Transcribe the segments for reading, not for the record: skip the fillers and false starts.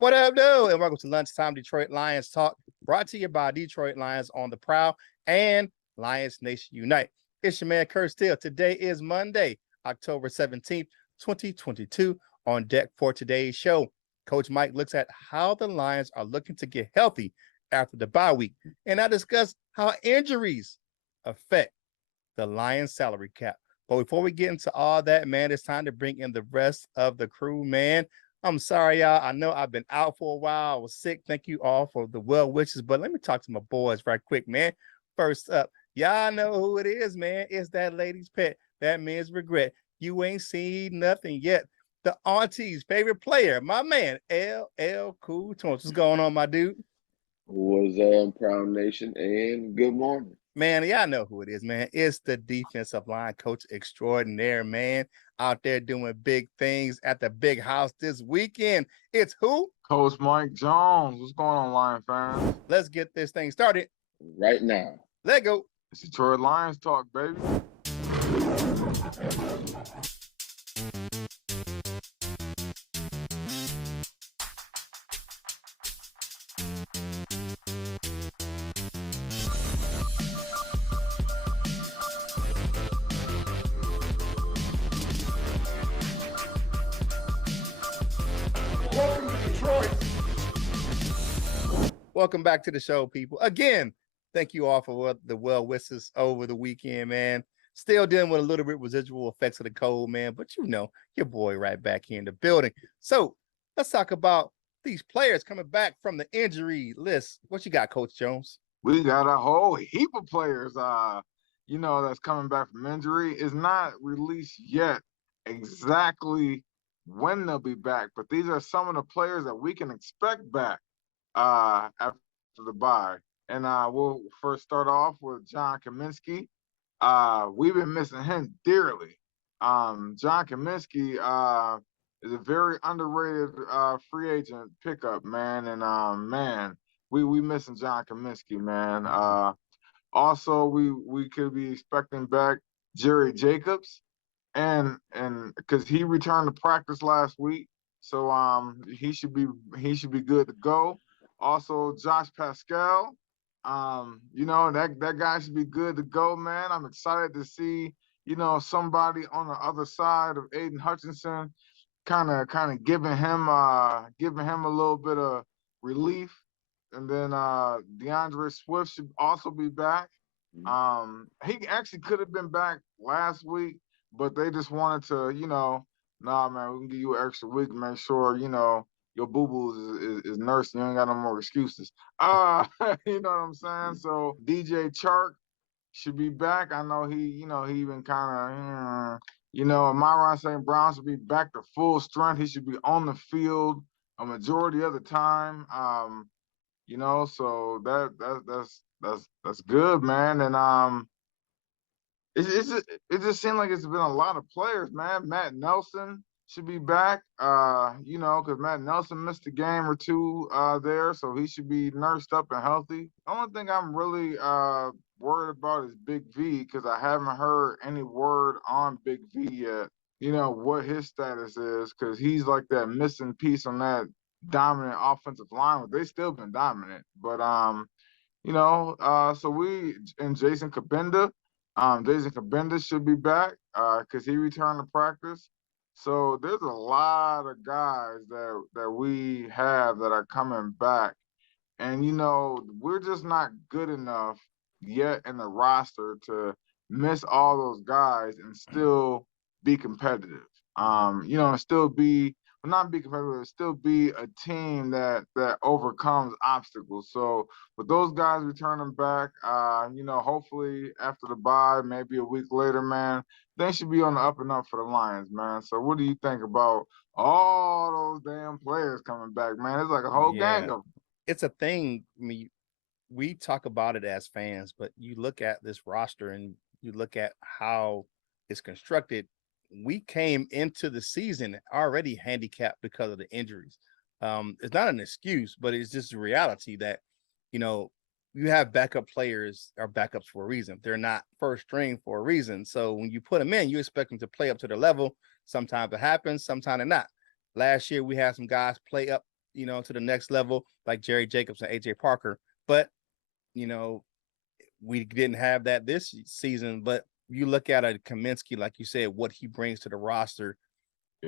What up, dude? And welcome to Lunchtime Detroit Lions Talk, brought to you by Detroit Lions on the Prowl and Lions Nation Unite. It's your man, Curt Steele. Today is Monday, October 17th, 2022. On deck for today's show, Coach Mike looks at how the Lions are looking to get healthy after the bye week. And I discuss how injuries affect the Lions salary cap. But before we get into all that, man, it's time to bring in the rest of the crew, man. I'm sorry, y'all. I know I've been out for a while. I was sick. Thank you all for the well wishes. But let me talk to my boys right quick, man. First up, y'all know who it is, man. It's that lady's pet, that man's regret. You ain't seen nothing yet. The auntie's favorite player, my man, LL Cool Tones. What's going on, my dude? What's up, Proud Nation, and good morning. Man, y'all know who it is, man. It's the defensive line coach extraordinaire, man, out there doing big things at the big house this weekend. It's who? Coach Mike Jones. What's going on, Lion fans? Let's get this thing started. Right now. Let go. It's Detroit Lions talk, baby. Welcome to Detroit. Welcome back to the show, people. Again, thank you all for the well wishes over the weekend, man. Still dealing with a little bit residual effects of the cold, man. But you know, your boy right back here in the building. So let's talk about these players coming back from the injury list. What you got, Coach Jones? We got a whole heap of players, that's coming back from injury. It's not released yet exactly when they'll be back, but these are some of the players that we can expect back after the bye. And we'll first start off with John Kaminsky. We've been missing him dearly. John Kaminsky is a very underrated free agent pickup, man. And man, we missing John Kaminsky, man. Also, we could be expecting back Jerry Jacobs, and because he returned to practice last week, so he should be good to go. Also, Josh Pascal, that guy should be good to go, man. I'm excited to see somebody on the other side of Aiden Hutchinson, kind of giving him a little bit of relief. And then DeAndre Swift should also be back. He actually could have been back last week, but they just wanted to, nah, man, we can give you an extra week to make sure, your boo-boos is nursed. You ain't got no more excuses. You know what I'm saying? So DJ Chark should be back. I know he been kind of, Amon-Ra St. Brown should be back to full strength. He should be on the field a majority of the time. So that's good, man. And it just seemed like it's been a lot of players, man. Matt Nelson should be back, because Matt Nelson missed a game or two there, so he should be nursed up and healthy. The only thing I'm really worried about is Big V, because I haven't heard any word on Big V yet. What his status is, because he's like that missing piece on that dominant offensive line. They still been dominant, but so we and Jason Kabinda. Jason Kabinda should be back because he returned to practice. So there's a lot of guys that we have that are coming back. And, we're just not good enough yet in the roster to miss all those guys and still be competitive. Still be not be competitive, still be a team that overcomes obstacles. So with those guys returning back, hopefully after the bye, maybe a week later, man, they should be on the up and up for the Lions, man. So what do you think about all those damn players coming back, man? It's like a whole gang of them. It's a thing. I mean, we talk about it as fans, but you look at this roster and you look at how it's constructed. We came into the season already handicapped because of the injuries. It's not an excuse, but it's just a reality that, you have backup players are backups for a reason. They're not first string for a reason. So when you put them in, you expect them to play up to their level. Sometimes it happens, sometimes it not. Last year, we had some guys play up to the next level like Jerry Jacobs and AJ Parker. But, you know, we didn't have that this season. But you look at a Kaminsky, like you said, what he brings to the roster,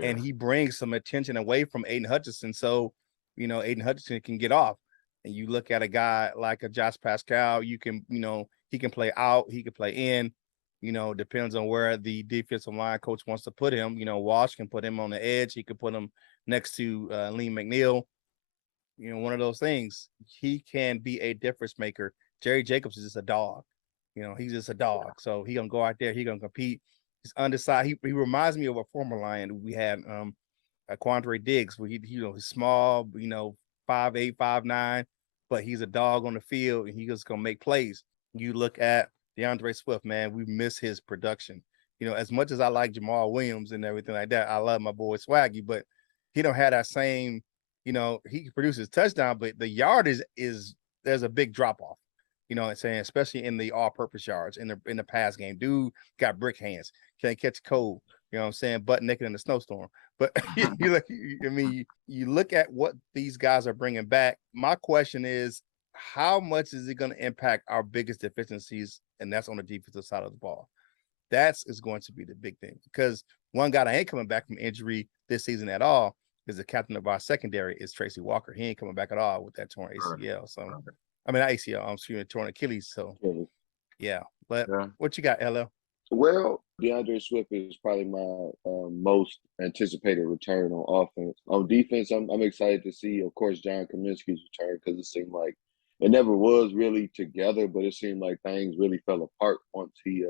and he brings some attention away from Aiden Hutchinson. So, Aiden Hutchinson can get off. And you look at a guy like a Josh Pascal, he can play out, he can play in, depends on where the defensive line coach wants to put him. Walsh can put him on the edge. He could put him next to Lee McNeil. One of those things. He can be a difference maker. Jerry Jacobs is just a dog. He's just a dog. So he gonna go out there. He gonna compete. He's undecided. He reminds me of a former Lion. We had Quandre Diggs, where he's small, 5'8", 5'9", but he's a dog on the field, and he's just gonna make plays. You look at DeAndre Swift, man. We miss his production. As much as I like Jamal Williams and everything like that, I love my boy Swaggy, but he don't have that same. He produces touchdown, but the yard is there's a big drop off. You know what I'm saying? Especially in the all-purpose yards in the pass game. Dude got brick hands, can't catch a cold. You know what I'm saying? Butt naked in a snowstorm. But you look at what these guys are bringing back. My question is, how much is it going to impact our biggest deficiencies? And that's on the defensive side of the ball. Is going to be the big thing, because one guy that ain't coming back from injury this season at all is the captain of our secondary is Tracy Walker. He ain't coming back at all with that torn ACL. So, I mean, not ACL, I'm excuse me, torn Achilles. So, yeah. But what you got, LL? Well, DeAndre Swift is probably my most anticipated return on offense. On defense, I'm excited to see, of course, John Kaminsky's return, because it seemed like it never was really together, but it seemed like things really fell apart once he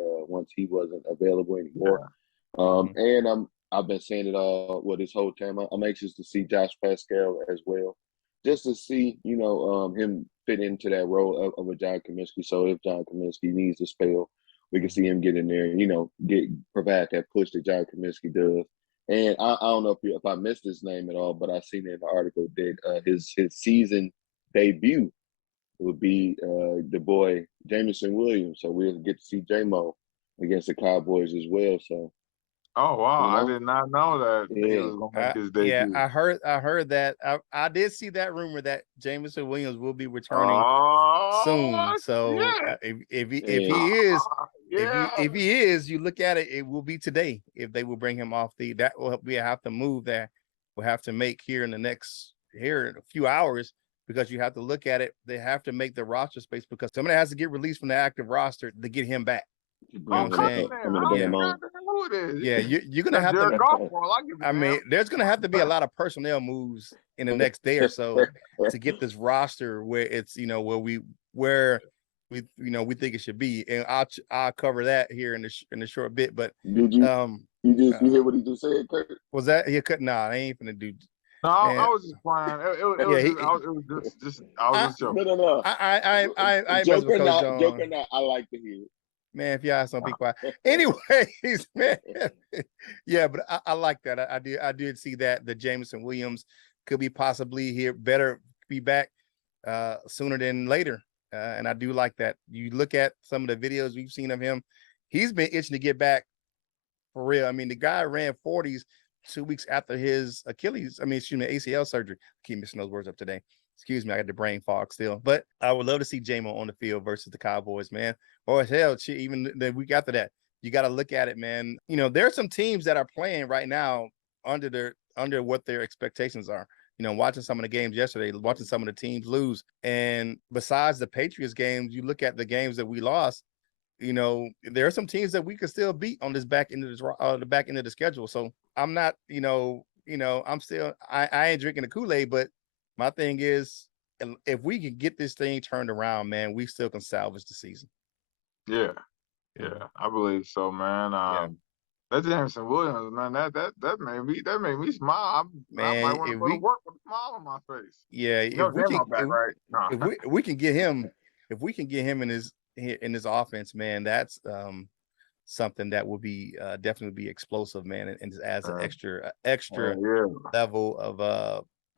wasn't available anymore. And I've been saying it all this whole time. I'm anxious to see Josh Pascal as well, just to see him fit into that role of a John Kaminsky. So if John Kaminsky needs a spell, we can see him get in there and provide that push that John Kaminsky does. And I don't know if I missed his name at all, but I seen in the article that his season debut would be the boy Jameson Williams. So we'll get to see J-Mo against the Cowboys as well. So. Oh wow! I did not know that he was going to make his debut. Yeah, I heard that. I did see that rumor that Jameson Williams will be returning soon. So if he is, you look at it, it will be today. If they will bring him off we have to move that. We'll have to make in a few hours, because you have to look at it. They have to make the roster space, because somebody has to get released from the active roster to get him back. You know what I'm saying? Yeah, you're gonna have to. I mean, there's gonna have to be a lot of personnel moves in the next day or so to get this roster where it's where we think it should be, and I'll cover that here in the short bit. But did you you hear what he just said, Curt? Was that he could? Nah, I ain't gonna do. No, I was just playing. I was just joking. No. I joker not. I like to hear it. Man, if y'all don't be quiet. Anyways, man. Yeah, but I like that. I did see that the Jameson Williams could be possibly here, better be back sooner than later. And I do like that. You look at some of the videos we've seen of him, he's been itching to get back for real. I mean, the guy ran 40s 2 weeks after his ACL surgery. I keep missing those words up today. Excuse me, I got the brain fog still. But I would love to see J-Mo on the field versus the Cowboys, man. Or hell, even the week after that. You got to look at it, man. There are some teams that are playing right now under what their expectations are. Watching some of the games yesterday, watching some of the teams lose. And besides the Patriots games, you look at the games that we lost, there are some teams that we could still beat on this back end of the back end of the schedule. So I'm not, I'm still, I ain't drinking the Kool-Aid, but my thing is, if we can get this thing turned around, man, we still can salvage the season. Yeah, I believe so, man. That Jameson Williams, man, that made me smile. I might want to go to work with a smile on my face. Yeah, if we can get him, in his offense, man, that's something that will be definitely be explosive, man, and as an extra level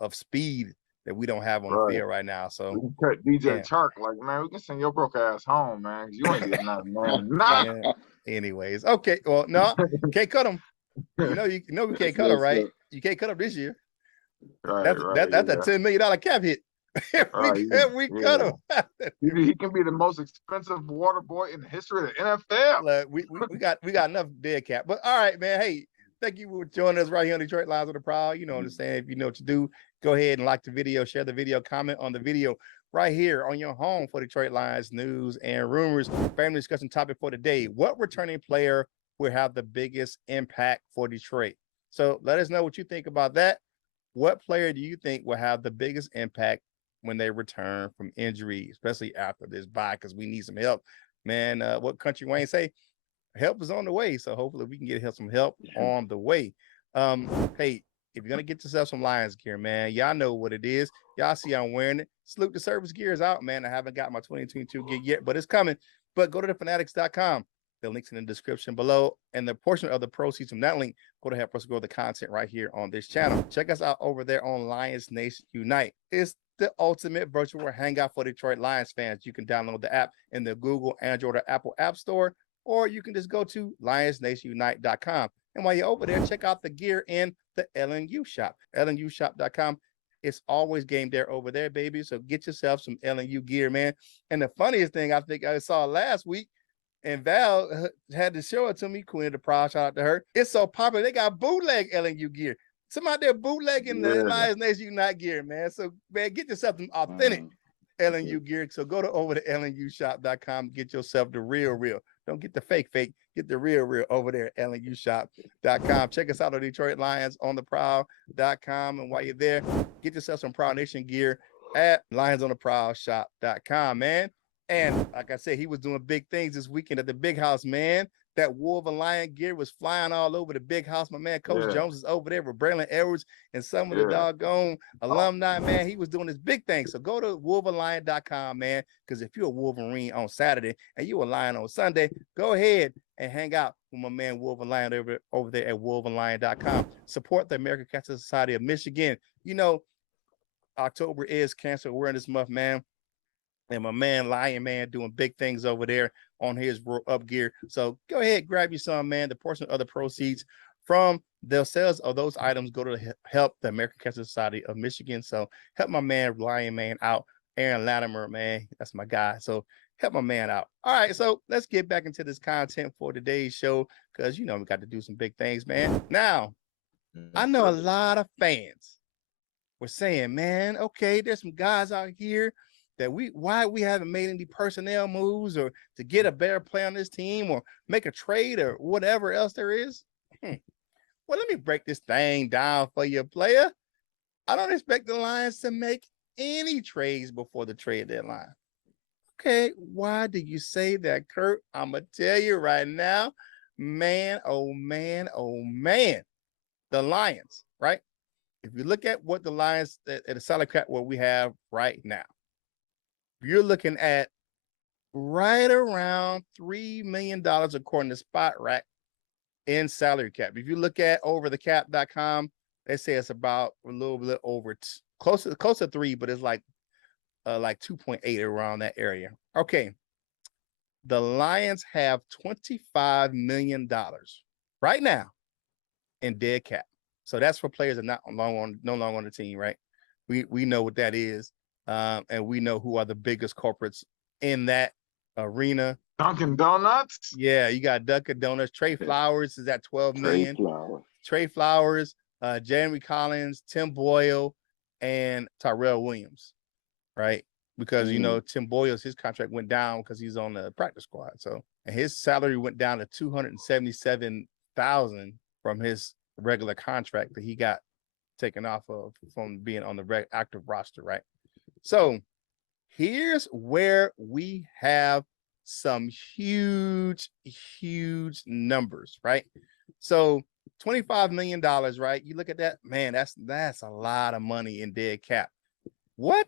of speed that we don't have on the field right now. So we cut DJ Chark, like, man, we can send your broke ass home, man, because you ain't getting nothing, man. Yeah. Anyways, okay. Well, no, can't cut him. We can't cut him, right? You can't cut him this year. Right, That's right, that's a yeah. $10 million cap hit. if we cut Yeah. him. He can be the most expensive water boy in the history of the NFL. Look, we got enough dead cap. But all right, man. Hey, thank you for joining us right here on Detroit Lions on the Prowl. You know what I'm saying? If you know what to do, go ahead and like the video, share the video, comment on the video right here on your home for Detroit Lions news and rumors. Family discussion topic for today: what returning player will have the biggest impact for Detroit? So let us know what you think about that. What player do you think will have the biggest impact when they return from injury, especially after this bye? Because we need some help, man. What Country Wayne say? Help is on the way, so hopefully we can get some help on the way. Hey, if you're gonna get yourself some Lions gear, man, y'all know what it is. Y'all see I'm wearing it. Salute the Service gear is out, man. I haven't got my 2022 gear yet, but it's coming. But go to thefanatics.com. The link's in the description below, and the portion of the proceeds from that link go to help us grow the content right here on this channel. Check us out over there on Lions Nation Unite. It's the ultimate virtual hangout for Detroit Lions fans. You can download the app in the Google, Android, or Apple App Store, or you can just go to lionsnationunite.com. And while you're over there, check out the gear in the LNU shop, lnushop.com. It's always game day over there, baby. So get yourself some LNU gear, man. And the funniest thing I think I saw last week, and Val had to show it to me, Queen of the Prowl, shout out to her. It's so popular, they got bootleg LNU gear. Some out there bootlegging the Lions Nation Unite gear, man. So, man, get yourself some authentic LNU gear. So go over to lnushop.com, get yourself the real. Don't get the fake, get the real over there at lnushop.com. Check us out on Detroit Lions on the prowl.com. And while you're there, get yourself some Prowl Nation gear at lionsontheprowlshop.com, man. And like I said, he was doing big things this weekend at the Big House, man. That Wolf and Lion gear was flying all over the Big House. My man, Coach Jones, is over there with Braylon Edwards and some of the doggone alumni, man. He was doing this big thing. So go to wolverlion.com, man, because if you're a Wolverine on Saturday and you're a Lion on Sunday, go ahead and hang out with my man Wolf and Lion over there at wolverlion.com. Support the American Cancer Society of Michigan. You know, October is Cancer Awareness Month, man. And my man Lion Man doing big things over there on his up gear. So go ahead, grab you some, man. The portion of the proceeds from the sales of those items go to help the American Cancer Society of Michigan. So help my man Lion Man out. Aaron Latimer, man, that's my guy. So help my man out. All right, so let's get back into this content for today's show, because you know we got to do some big things, man. Now, I know a lot of fans were saying, man, okay, there's some guys out here that why we haven't made any personnel moves or to get a better player on this team or make a trade or whatever else there is. Well, let me break this thing down for you, player. I don't expect the Lions to make any trades before the trade deadline. Okay, why do you say that, Curt? I'm going to tell you right now, man, oh man, oh man. The Lions, right? If you look at what the Lions at the salary cap what we have right now, you're looking at right around $3 million according to Spot Rack in salary cap. If you look at overthecap.com, they say it's about a little bit over close to 3, but it's like 2.8 around that area. Okay. The Lions have $25 million right now in dead cap. So that's for players that are no longer on the team, right? We know what that is. And we know who are the biggest corporates in that arena. Dunkin' Donuts. Yeah, you got Dunkin' Donuts. Trey Flowers is at 12 million. Trey Flowers, Jeremy Collins, Tim Boyle, and Tyrell Williams, right? Because you know Tim Boyle's his contract went down because he's on the practice squad. So and his salary went down to $277,000 from his regular contract that he got taken off of from being on the active roster, right? So here's where we have some huge numbers, right? So $25 million, right? You look at that, man, that's a lot of money in dead cap. What?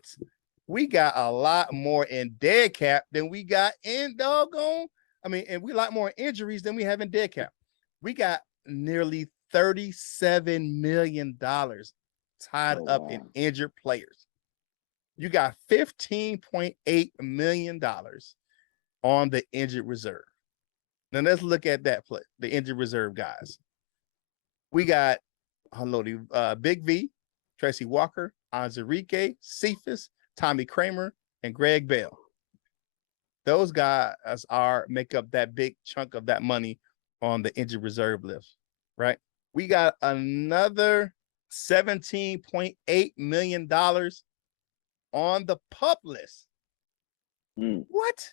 We got a lot more in dead cap than we got in and we a lot more injuries than we have in dead cap. We got nearly $37 million tied up in injured players. You got $15.8 million on the injured reserve. Now let's look at that play, the injured reserve guys. We got Big V, Tracy Walker, Anzarike, Cephas, Tommy Kramer, and Greg Bell. Those guys make up that big chunk of that money on the injured reserve list, right? We got another $17.8 million on the PUP list. What?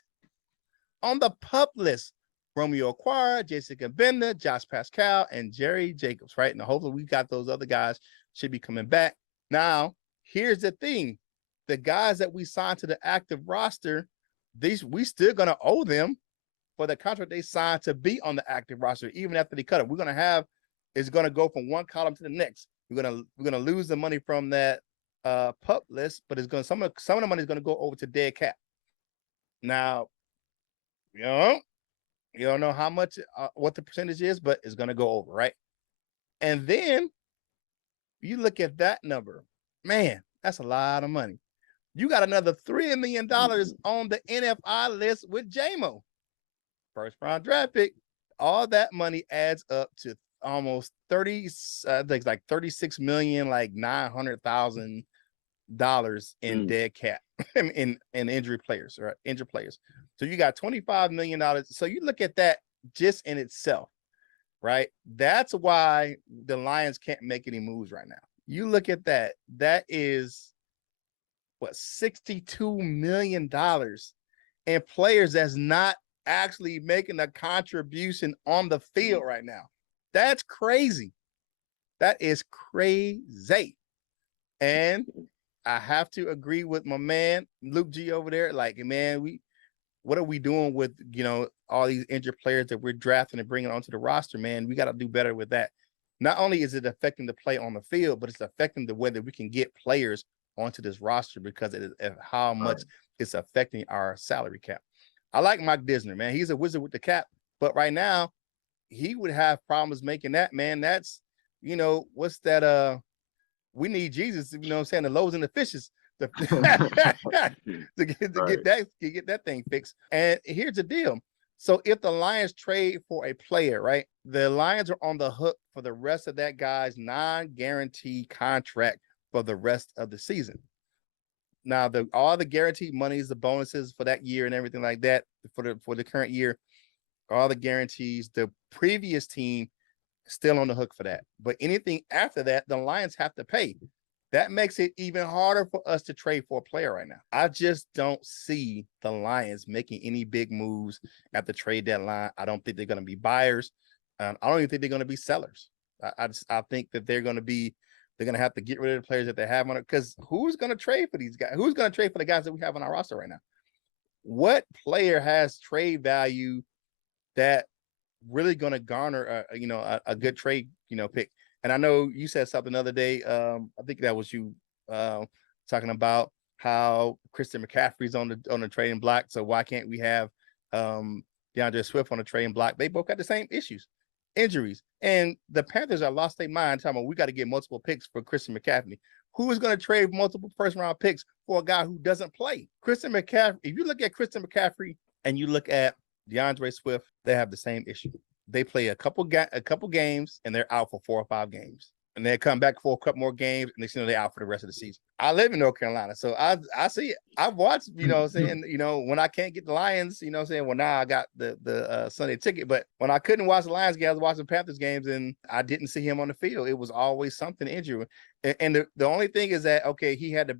On the PUP list. Romeo Aquara, Jason Bender, Josh Pascal, and Jerry Jacobs, right? And hopefully we got those other guys should be coming back. Now, here's the thing. The guys that we signed to the active roster, we still gonna owe them for the contract they signed to be on the active roster, even after they cut it. We're gonna have it's gonna go from one column to the next. We're gonna lose the money from that PUP list, but it's gonna some of the money is gonna go over to dead cap. Now, you don't know how much what the percentage is, but it's gonna go over, right? And then you look at that number, man, that's a lot of money. You got another $3 million on the NFI list with JMO. First round draft pick. All that money adds up to almost 30, I think like 36 million, like $900,000 in dead cap in injured players, right? Injured players. So you got $25 million. So you look at that just in itself, right? That's why the Lions can't make any moves right now. You look at that, that is what, $62 million in players that's not actually making a contribution on the field right now. That's crazy. That is crazy. And I have to agree with my man Luke G over there. Like, man, what are we doing with, all these injured players that we're drafting and bringing onto the roster, man? We got to do better with that. Not only is it affecting the play on the field, but it's affecting the way that we can get players onto this roster because of how much it's affecting our salary cap. I like Mike Disner, man. He's a wizard with the cap, but right now he would have problems making that, man. That's, what's that? We need Jesus, the loaves and the fishes to get that thing fixed. And here's the deal. So if the Lions trade for a player, right, the Lions are on the hook for the rest of that guy's non-guaranteed contract for the rest of the season. Now, all the guaranteed monies, the bonuses for that year and everything like that for the current year, all the guarantees, the previous team still on the hook for that. But anything after that, the Lions have to pay. That makes it even harder for us to trade for a player right now. I just don't see the Lions making any big moves at the trade deadline. I don't think they're going to be buyers. I don't even think they're going to be sellers. I think that they're going to have to get rid of the players that they have on it, because who's going to trade for these guys? Who's going to trade for the guys that we have on our roster right now? What player has trade value that really going to garner a good trade pick? And I know you said something the other day. I think that was you talking about how Christian McCaffrey's on the trading block. So why can't we have DeAndre Swift on the trading block? They both got the same issues, injuries. And the Panthers are lost their mind talking about we got to get multiple picks for Christian McCaffrey. Who is going to trade multiple first-round picks for a guy who doesn't play? Christian McCaffrey, if you look at Christian McCaffrey and you look at DeAndre Swift, they have the same issue. They play a couple games and they're out for 4 or 5 games. And they come back for a couple more games and they're out for the rest of the season. I live in North Carolina, so I see it. I've watched, when I can't get the Lions, well, now I got the Sunday ticket. But when I couldn't watch the Lions games, I was watching Panthers games and I didn't see him on the field. It was always something injury. And the only thing is that, okay, he had the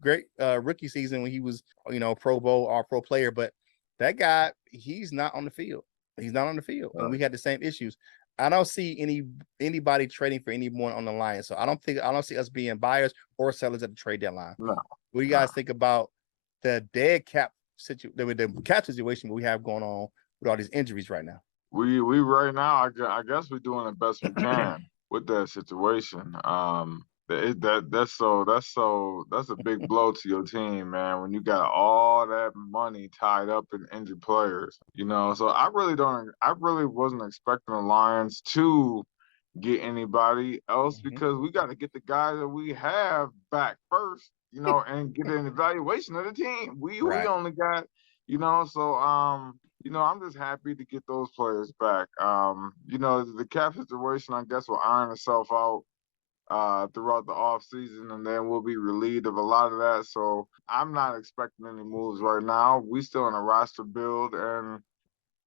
great rookie season when he was, Pro Bowl or pro player, but that guy, he's not on the field. He's not on the field. And we had the same issues. I don't see anybody trading for anyone on the Lions. So I don't see us being buyers or sellers at the trade deadline. No. What do you guys think about the dead cap the cap situation we have going on with all these injuries right now? We right now, I guess we're doing the best we can with that situation. That's a big blow to your team, man, when you got all that money tied up in injured players, so I really wasn't expecting the Lions to get anybody else because we got to get the guys that we have back first, and get an evaluation of the team. We only got, I'm just happy to get those players back. The cap situation, I guess, will iron itself out throughout the off season, and then we'll be relieved of a lot of that. So I'm not expecting any moves right now. We still in a roster build, and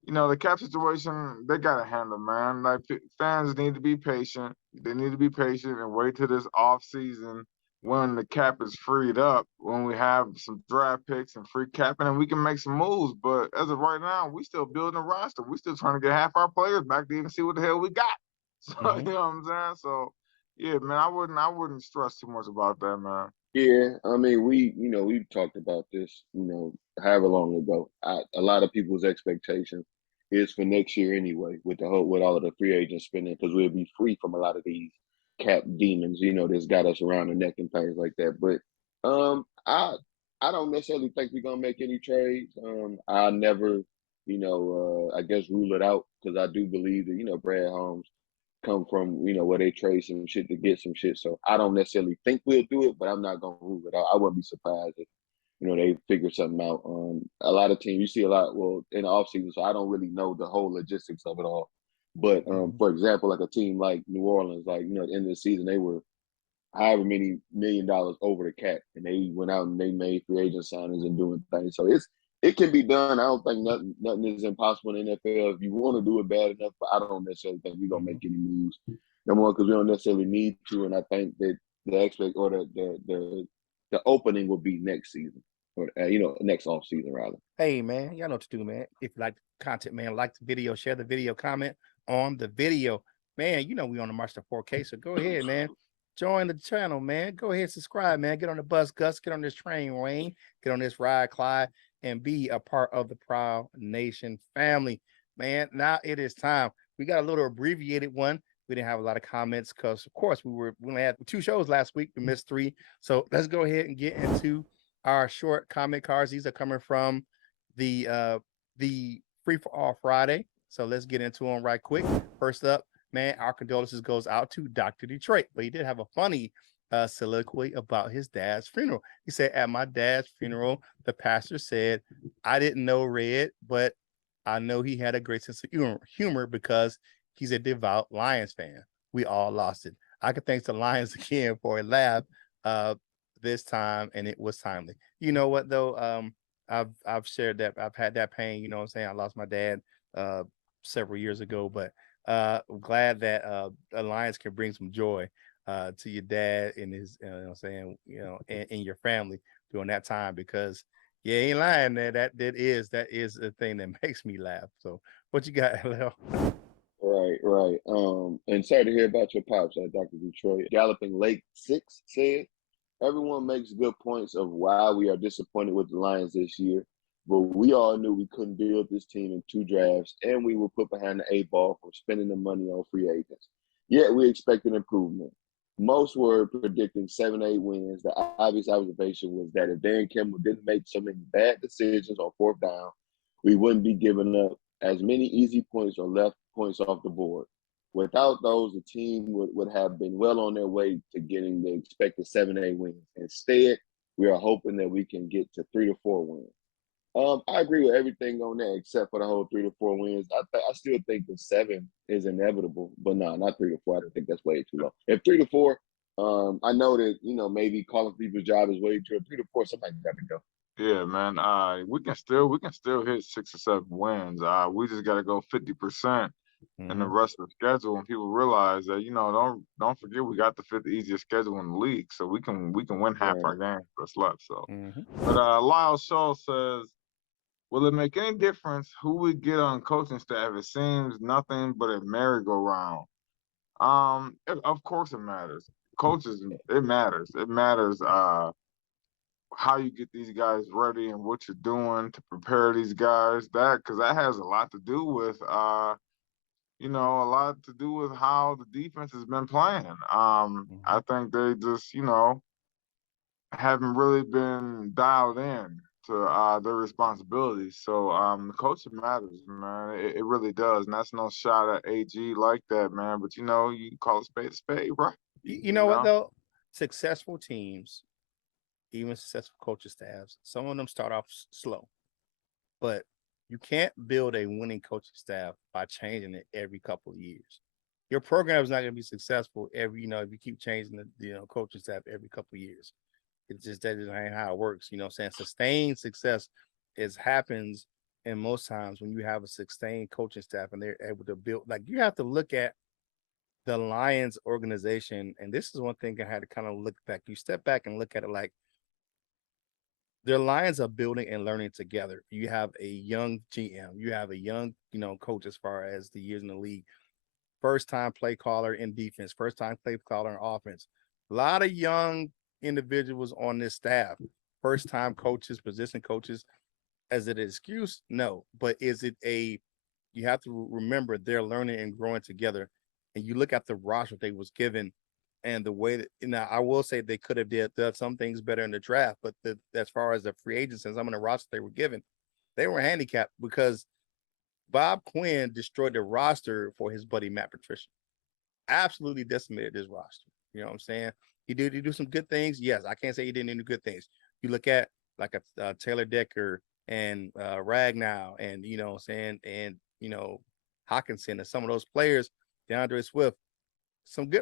the cap situation, they got to handle, man. Like, fans need to be patient. They need to be patient and wait till this off season when the cap is freed up, when we have some draft picks and free capping, and we can make some moves. But as of right now, we still building a roster. We still trying to get half our players back to even see what the hell we got. So you know what I'm saying? So yeah, man, I wouldn't stress too much about that, man. Yeah, I mean, we've talked about this, however long ago. A lot of people's expectation is for next year anyway, with all of the free agent spending, because we'll be free from a lot of these cap demons, that's got us around the neck and things like that. But I don't necessarily think we're gonna make any trades. I never, I guess rule it out because I do believe that Brad Holmes come from where they trade some shit to get some shit. So I don't necessarily think we'll do it, but I'm not gonna rule it out. I wouldn't be surprised if they figure something out. A lot of teams you see a lot in the offseason, so I don't really know the whole logistics of it all. But for example, like a team like New Orleans, like at the end of the season they were however many $1 million over the cap, and they went out and they made free agent signings and doing things. So it can be done. I don't think nothing is impossible in the NFL if you want to do it bad enough. But I don't necessarily think we're gonna make any moves. Number one, because we don't necessarily need to, and I think that the opening will be next season, or next off season rather. Hey man, y'all know what to do, man. If you like the content, man, like the video, share the video, comment on the video. Man, we on the march to 4K, so go ahead, man. Join the channel, man. Go ahead, subscribe, man. Get on the bus, Gus. Get on this train, Wayne. Get on this ride, Clyde, and be a part of the Prowl Nation family. Man, now it is time. We got a little abbreviated one. We didn't have a lot of comments because, of course, we only had 2 shows last week. We missed 3. So let's go ahead and get into our short comment cards. These are coming from the Free for All Friday. So let's get into them right quick. First up, man, our condolences goes out to Dr. Detroit, but he did have a funny soliloquy about his dad's funeral. He said, at my dad's funeral, the pastor said, I didn't know Red, but I know he had a great sense of humor because he's a devout Lions fan. We all lost it. I could thank the Lions again for a laugh this time, and it was timely. You know what though? I've shared that. I've had that pain. You know what I'm saying? I lost my dad several years ago, but I'm glad that Alliance can bring some joy to your dad and his, I'm saying, and your family during that time, because you ain't lying there. That is the thing that makes me laugh. So what you got, Lil? Right. And sorry to hear about your pops, Dr. Detroit. Galloping Lake 6 said, everyone makes good points of why we are disappointed with the Lions this year, but we all knew we couldn't build this team in 2 drafts, and we were put behind the 8 ball from spending the money on free agents. Yet we expected improvement. Most were predicting 7-8 wins. The obvious observation was that if Darren Kimball didn't make so many bad decisions on 4th down, we wouldn't be giving up as many easy points or left points off the board. Without those, the team would have been well on their way to getting the expected 7-8 wins. Instead, we are hoping that we can get to 3 to 4 wins. I agree with everything on that except for the whole 3 to 4 wins. I still think the 7 is inevitable, but no, not 3 to 4. I don't think that's way too low. If 3 to 4, I know that maybe calling people's job is way too. 3 to 4, somebody got to go. Yeah, man. We can still hit 6 or 7 wins. We just got to go 50% in the rest of the schedule, and people realize that don't forget we got the 5th easiest schedule in the league, so we can win half our games that's left. So, but Lyle Shaw says, will it make any difference who we get on coaching staff? It seems nothing but a merry-go-round. Of course it matters. Coaches, it matters. It matters. How you get these guys ready and what you're doing to prepare these guys, because that has a lot to do with a lot to do with how the defense has been playing. I think they just haven't really been dialed in to their responsibilities. So the coaching matters, man. It really does, and that's no shot at AG like that, man. But you call a spade, right? You know what though? Successful teams, even successful coaching staffs, some of them start off slow, but you can't build a winning coaching staff by changing it every couple of years. your program is not going to be successful every, if you keep changing the, coaching staff every couple of years. It's just that ain't how it works. You know what I'm saying? Sustained success happens, and most times when you have a sustained coaching staff and they're able to build, like, you have to look at the Lions organization, and this is one thing I had to kind of look back. You step back and look at it like their Lions are building and learning together. You have a young GM, you have a young, coach as far as the years in the league. First time play caller in defense, first time play caller in offense. A lot of young individuals on this staff, first time coaches, position coaches. As an excuse? No. But is it you have to remember they're learning and growing together. And you look at the roster they was given and the way that, I will say they could have done some things better in the draft, but as far as the free agents and some of the roster they were given, they were handicapped because Bob Quinn destroyed the roster for his buddy Matt Patricia. Absolutely decimated this roster. You know what I'm saying? He do some good things. Yes, I can't say he didn't do good things. You look at like a Taylor Decker and Ragnow and, what I'm saying, and, Hawkinson and some of those players, DeAndre Swift,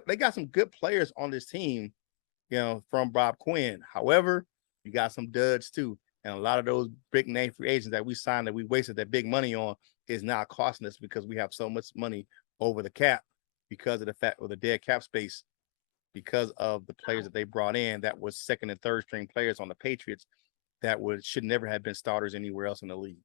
they got some good players on this team, from Bob Quinn. However, you got some duds too. And a lot of those big name free agents that we signed that we wasted that big money on is now costing us because we have so much money over the cap because of the fact of the dead cap space, because of the players that they brought in that was second and third string players on the Patriots that should never have been starters anywhere else in the league.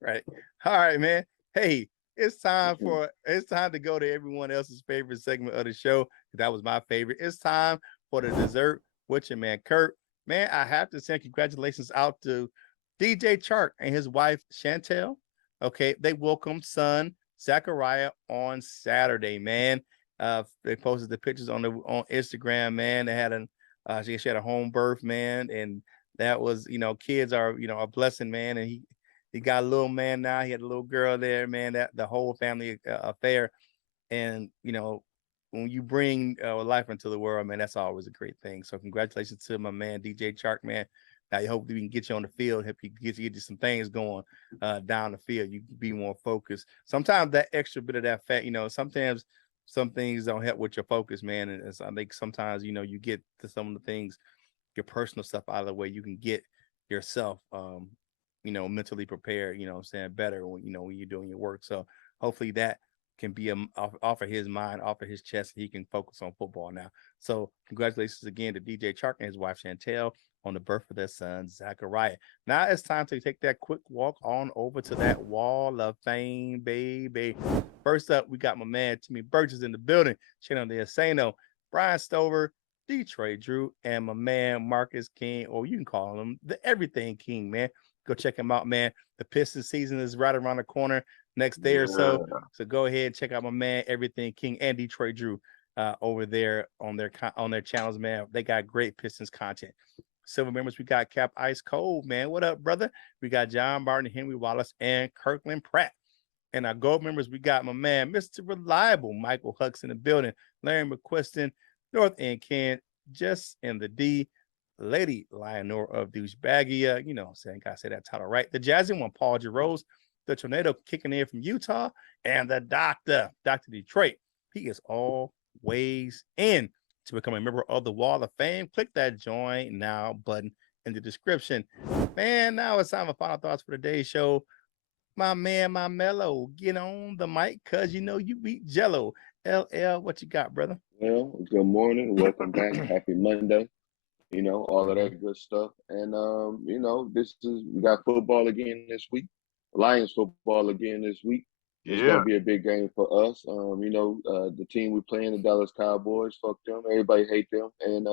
Right. All right, man. Hey, it's time to go to everyone else's favorite segment of the show. That was my favorite. It's time for the dessert with your man Curt. Man, I have to send congratulations out to DJ Chark and his wife Chantel. Okay, they welcomed son Zachariah on Saturday, man. They posted the pictures on Instagram, man. They had she had a home birth, man, and that was, kids are, a blessing, man. And he got a little man now. He had a little girl there, man. That the whole family affair, and when you bring life into the world, man, that's always a great thing. So congratulations to my man DJ Chark, man. I hope we can get you on the field, help you get you some things going down the field. You can be more focused. Sometimes that extra bit of that fat, sometimes some things don't help with your focus, man. And I think sometimes, you get to some of the things, your personal stuff out of the way, you can get yourself, mentally prepared, what I'm saying, better when, when you're doing your work. So hopefully that can be off of his mind, off of his chest, and he can focus on football now. So congratulations again to DJ Chark and his wife Chantel on the birth of their son Zachariah. Now it's time to take that quick walk on over to that wall of fame, baby. First up, we got my man Timmy Burgess in the building. Shannon De Asano, Brian Stover, Detroit Drew, and my man Marcus King, or you can call him the Everything King, man. Go check him out, man. The Pistons season is right around the corner next day or so. So go ahead and check out my man Everything King and Detroit Drew over there on their channels, man. They got great Pistons content. Silver members, we got Cap Ice Cold, man. What up, brother? We got John Martin, Henry Wallace, and Kirkland Pratt. And our gold members, we got my man, Mr. Reliable, Michael Hux in the building, Larry McQuiston, North End Ken, Just in the D, Lady Lionor of Douchebagia, saying, gotta say that title right. The Jazzy one, Paul Jarose, the Tornado kicking in from Utah, and the Dr. Detroit. He is always in. To become a member of the Wall of Fame, click that join now button in the description. Man, now it's time for final thoughts for today's show. My man, my mellow, get on the mic, cause you beat Jello. LL, what you got, brother? Well, good morning. Welcome back. Happy Monday. All of that good stuff. And we got football again this week. Lions football again this week. It's gonna be a big game for us. The team we playing, the Dallas Cowboys, fuck them. Everybody hate them, and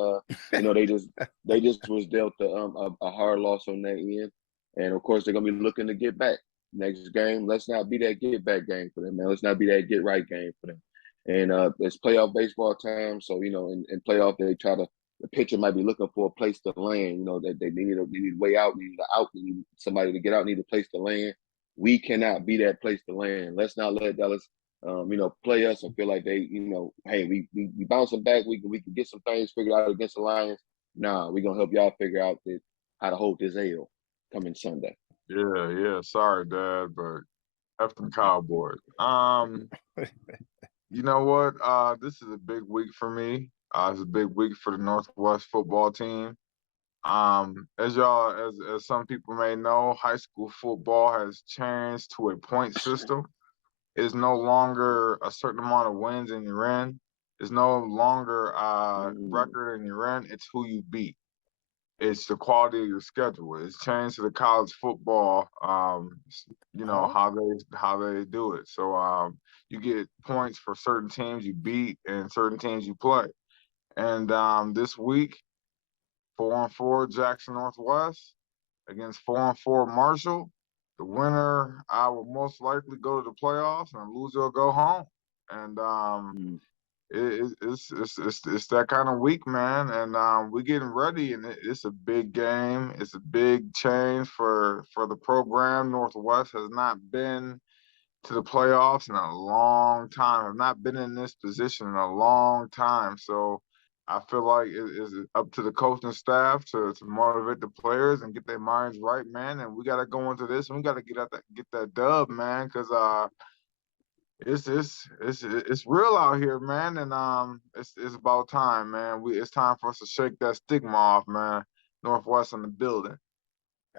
they just was dealt a hard loss on that end, and of course they're gonna be looking to get back next game. Let's not be that get back game for them, man. Let's not be that get right game for them. And it's playoff baseball time, so in playoff they try to. The pitcher might be looking for a place to land. That they need a way out, need an out, need somebody to get out, need a place to land. We cannot be that place to land. Let's not let Dallas, play us and feel like they, hey, we bouncing back. We can get some things figured out against the Lions. Nah, we're gonna help y'all figure out how to hold this L coming Sunday. Yeah. Sorry, Dad, but F the Cowboys. You know what? This is a big week for me. It's a big week for the Northwest football team. As some people may know, high school football has changed to a point system. It's no longer a certain amount of wins and you're in. It's no longer record and you're in. It's who you beat. It's the quality of your schedule. It's changed to the college football. Oh, How they do it. So you get points for certain teams you beat and certain teams you play. And this week, 4-4 Jackson Northwest against 4-4 Marshall. The winner, I will most likely go to the playoffs, and the loser will go home. And Mm. it's that kind of week, man. And we're getting ready, and it's a big game. It's a big change for the program. Northwest has not been to the playoffs in a long time. Have not been in this position in a long time. So I feel like it's up to the coaching staff to motivate the players and get their minds right, man. And we got to go into this and we got to get that dub, man, because it's real out here, man. And it's about time, man. It's time for us to shake that stigma off, man. Northwest in the building.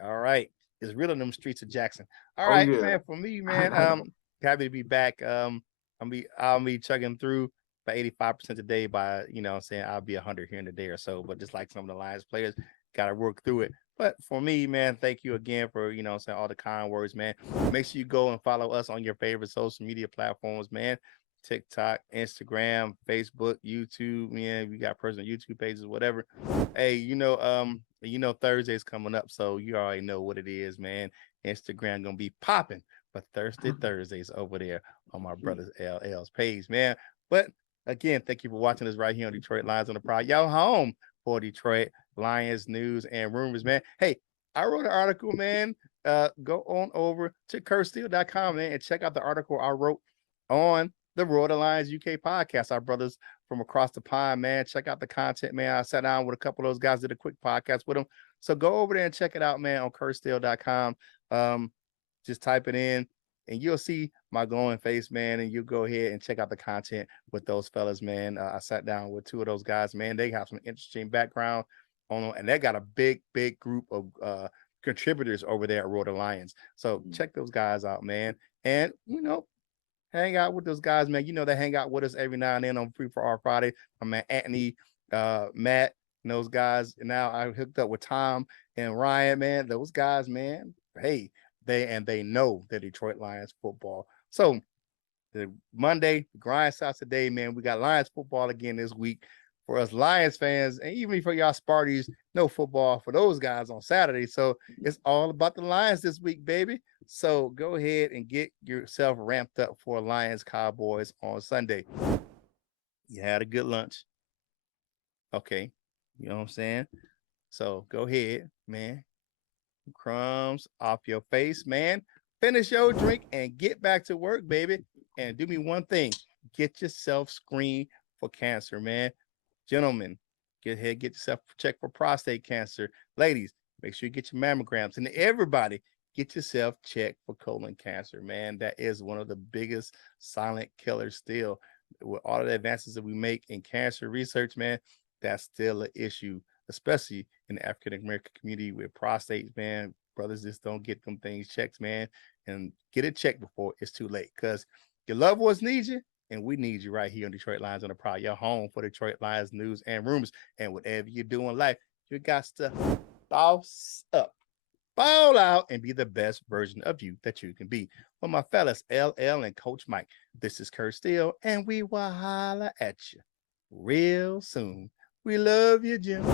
all right. It's real in them streets of Jackson. All Oh right, yeah. man. For me, man, happy to be back. I'll be chugging through by 85% today by, what I'm saying, I'll be 100 here in a day or so. But just like some of the Lions players, gotta work through it. But for me, man, thank you again for, what I'm saying, all the kind words, man. Make sure you go and follow us on your favorite social media platforms, man. TikTok, Instagram, Facebook, YouTube, man. We got personal YouTube pages, whatever. Hey, Thursday's coming up, so you already know what it is, man. Instagram gonna be popping for Thirsty Thursdays over there on my brother's LL's page, man. But again, thank you for watching us right here on Detroit Lions on the Prowl. Y'all home for Detroit Lions news and rumors, man. Hey, I wrote an article, man. Go on over to curtsteele.com, man, and check out the article I wrote on the Royal Lions UK podcast. Our brothers from across the pond, man. Check out the content, man. I sat down with a couple of those guys, did a quick podcast with them. So go over there and check it out, man, on curtsteele.com. Just type it in and you'll see my glowing face, man. And you go ahead and check out the content with those fellas, man. I sat down with two of those guys, man. They have some interesting background on them, and they got a big group of contributors over there at Royal Lions. So check those guys out, man. And hang out with those guys, man. They hang out with us every now and then on Free for Our Friday. My man Anthony, Matt, and those guys. And now I hooked up with Tom and Ryan, man. Those guys, man. Hey, they know the Detroit Lions football. So the Monday, the grind starts today, man. We got Lions football again this week. For us Lions fans, and even for y'all Sparties, no football for those guys on Saturday. So it's all about the Lions this week, baby. So go ahead and get yourself ramped up for Lions Cowboys on Sunday. You had a good lunch. Okay. You know what I'm saying? So go ahead, man. Crumbs off your face, man. Finish your drink and get back to work, baby. And do me one thing. Get yourself screened for cancer, man. Gentlemen, get yourself checked for prostate cancer. Ladies, make sure you get your mammograms. And everybody, get yourself checked for colon cancer, man. That is one of the biggest silent killers still. With all of the advances that we make in cancer research, man, that's still an issue, especially in the African American community with prostates, man. Brothers just don't get them things checked, man. And get it checked before it's too late, because your loved ones need you. And we need you right here on Detroit Lions on the Prowl. Your home for Detroit Lions news and rumors. And whatever you do in life, you got to boss up, ball out, and be the best version of you that you can be. For my fellas, LL and Coach Mike, this is Curt Steele, and we will holler at you real soon. We love you, Jim.